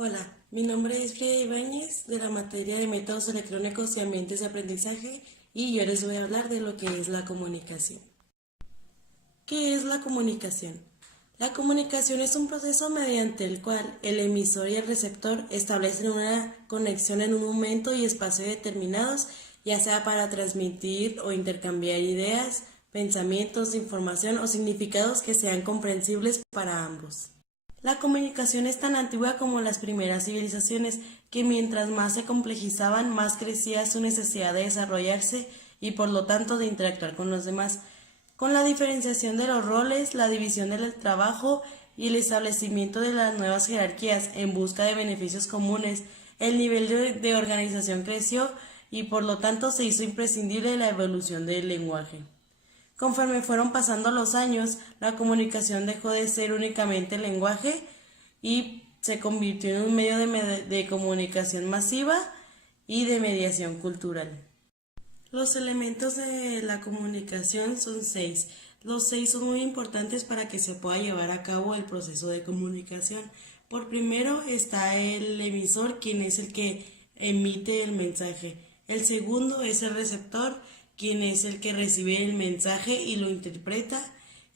Hola, mi nombre es Frida Ibáñez de la materia de métodos electrónicos y ambientes de aprendizaje y yo les voy a hablar de lo que es la comunicación. ¿Qué es la comunicación? La comunicación es un proceso mediante el cual el emisor y el receptor establecen una conexión en un momento y espacio determinados, ya sea para transmitir o intercambiar ideas, pensamientos, información o significados que sean comprensibles para ambos. La comunicación es tan antigua como las primeras civilizaciones, que mientras más se complejizaban, más crecía su necesidad de desarrollarse y por lo tanto de interactuar con los demás. Con la diferenciación de los roles, la división del trabajo y el establecimiento de las nuevas jerarquías en busca de beneficios comunes, el nivel de organización creció y por lo tanto se hizo imprescindible la evolución del lenguaje. Conforme fueron pasando los años, la comunicación dejó de ser únicamente lenguaje y se convirtió en un medio de comunicación masiva y de mediación cultural. Los elementos de la comunicación son 6. Los 6 son muy importantes para que se pueda llevar a cabo el proceso de comunicación. Por primero está el emisor, quien es el que emite el mensaje. El segundo es el receptor, quien es el que recibe el mensaje y lo interpreta.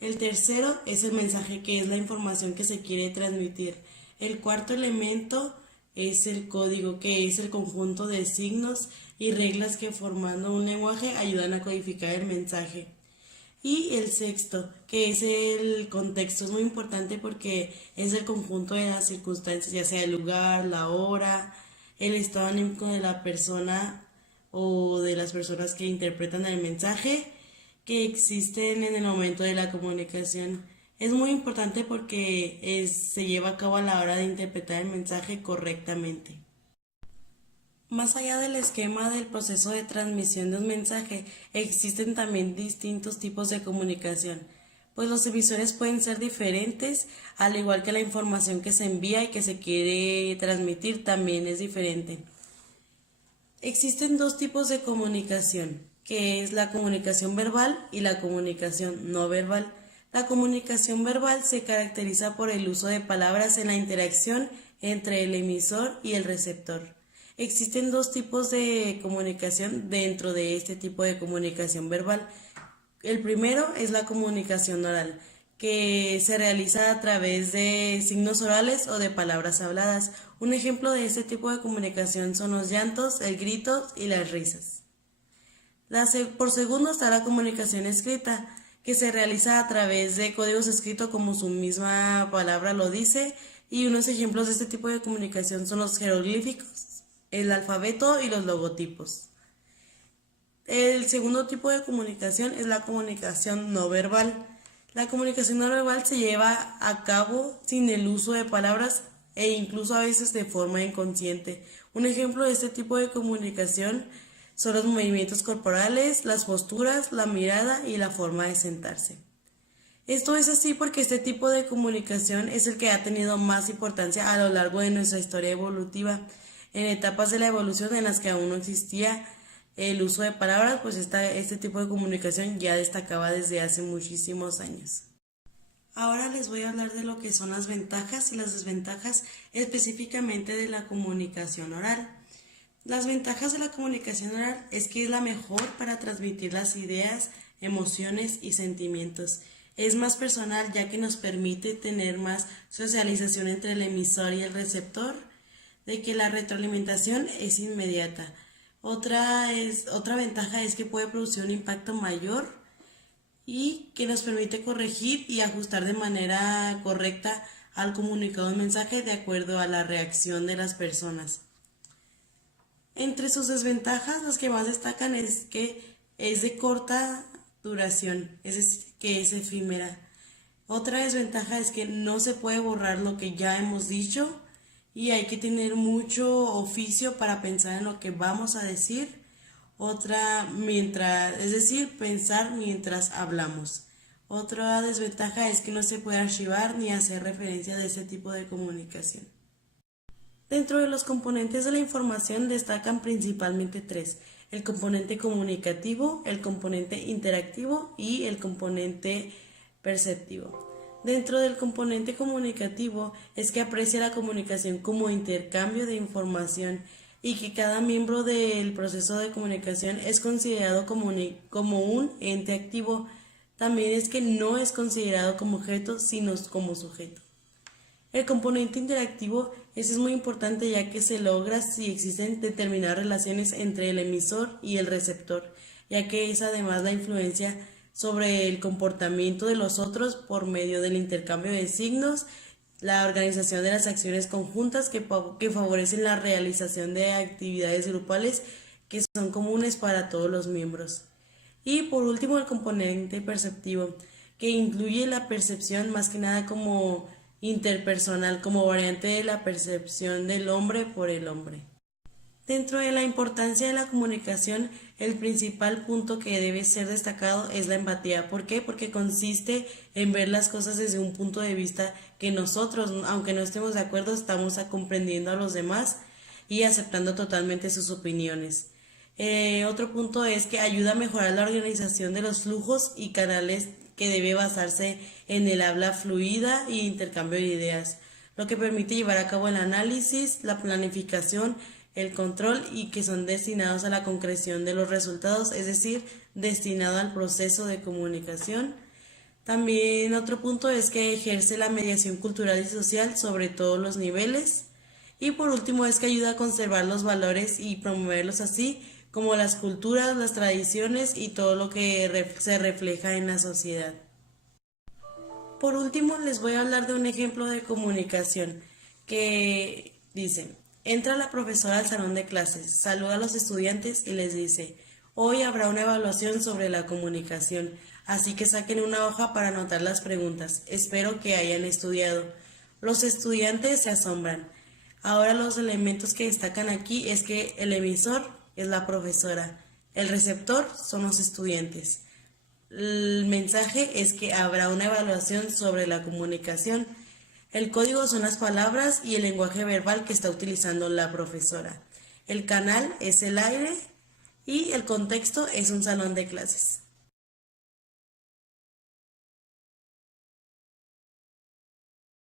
El tercero es el mensaje, que es la información que se quiere transmitir. El cuarto elemento es el código, que es el conjunto de signos y reglas que formando un lenguaje ayudan a codificar el mensaje. Y el sexto, que es el contexto, es muy importante porque es el conjunto de las circunstancias, ya sea el lugar, la hora, el estado anímico de la persona o de las personas que interpretan el mensaje que existen en el momento de la comunicación. Es muy importante porque se lleva a cabo a la hora de interpretar el mensaje correctamente. Más allá del esquema del proceso de transmisión de un mensaje, existen también distintos tipos de comunicación, pues los emisores pueden ser diferentes, al igual que la información que se envía y que se quiere transmitir también es diferente. Existen dos tipos de comunicación, que es la comunicación verbal y la comunicación no verbal. La comunicación verbal se caracteriza por el uso de palabras en la interacción entre el emisor y el receptor. Existen dos tipos de comunicación dentro de este tipo de comunicación verbal. El primero es la comunicación oral, que se realiza a través de signos orales o de palabras habladas. Un ejemplo de este tipo de comunicación son los llantos, el grito y las risas. Por segundo está la comunicación escrita, que se realiza a través de códigos escritos como su misma palabra lo dice, y unos ejemplos de este tipo de comunicación son los jeroglíficos, el alfabeto y los logotipos. El segundo tipo de comunicación es la comunicación no verbal. La comunicación no verbal se lleva a cabo sin el uso de palabras e incluso a veces de forma inconsciente. Un ejemplo de este tipo de comunicación son los movimientos corporales, las posturas, la mirada y la forma de sentarse. Esto es así porque este tipo de comunicación es el que ha tenido más importancia a lo largo de nuestra historia evolutiva. En etapas de la evolución en las que aún no existía el uso de palabras, pues este tipo de comunicación ya destacaba desde hace muchísimos años. Ahora les voy a hablar de lo que son las ventajas y las desventajas específicamente de la comunicación oral. Las ventajas de la comunicación oral es que es la mejor para transmitir las ideas, emociones y sentimientos. Es más personal, ya que nos permite tener más socialización entre el emisor y el receptor, de que la retroalimentación es inmediata. Otra ventaja es que puede producir un impacto mayor y que nos permite corregir y ajustar de manera correcta al comunicado un mensaje de acuerdo a la reacción de las personas. Entre sus desventajas, las que más destacan es que es de corta duración, es decir, que es efímera. Otra desventaja es que no se puede borrar lo que ya hemos dicho y hay que tener mucho oficio para pensar en lo que vamos a decir. Es decir, pensar mientras hablamos. Otra desventaja es que no se puede archivar ni hacer referencia de ese tipo de comunicación. Dentro de los componentes de la información destacan principalmente tres: el componente comunicativo, el componente interactivo y el componente perceptivo. Dentro del componente comunicativo es que aprecia la comunicación como intercambio de información y que cada miembro del proceso de comunicación es considerado como un ente activo. También es que no es considerado como objeto, sino como sujeto. El componente interactivo es muy importante ya que se logra si existen determinadas relaciones entre el emisor y el receptor, ya que es además la influencia sobre el comportamiento de los otros por medio del intercambio de signos, la organización de las acciones conjuntas que favorecen la realización de actividades grupales que son comunes para todos los miembros. Y por último, el componente perceptivo, que incluye la percepción más que nada como interpersonal, como variante de la percepción del hombre por el hombre. Dentro de la importancia de la comunicación, el principal punto que debe ser destacado es la empatía. ¿Por qué? Porque consiste en ver las cosas desde un punto de vista que nosotros, aunque no estemos de acuerdo, estamos comprendiendo a los demás y aceptando totalmente sus opiniones. Otro punto es que ayuda a mejorar la organización de los flujos y canales que debe basarse en el habla fluida y intercambio de ideas, lo que permite llevar a cabo el análisis, la planificación, el control y que son destinados a la concreción de los resultados, es decir, destinado al proceso de comunicación. También otro punto es que ejerce la mediación cultural y social sobre todos los niveles. Y por último es que ayuda a conservar los valores y promoverlos así como las culturas, las tradiciones y todo lo que se refleja en la sociedad. Por último, les voy a hablar de un ejemplo de comunicación que dice: entra la profesora al salón de clases, saluda a los estudiantes y les dice: hoy habrá una evaluación sobre la comunicación, así que saquen una hoja para anotar las preguntas. Espero que hayan estudiado. Los estudiantes se asombran. Ahora los elementos que destacan aquí es que el emisor es la profesora, el receptor son los estudiantes. El mensaje es que habrá una evaluación sobre la comunicación. El código son las palabras y el lenguaje verbal que está utilizando la profesora. El canal es el aire y el contexto es un salón de clases.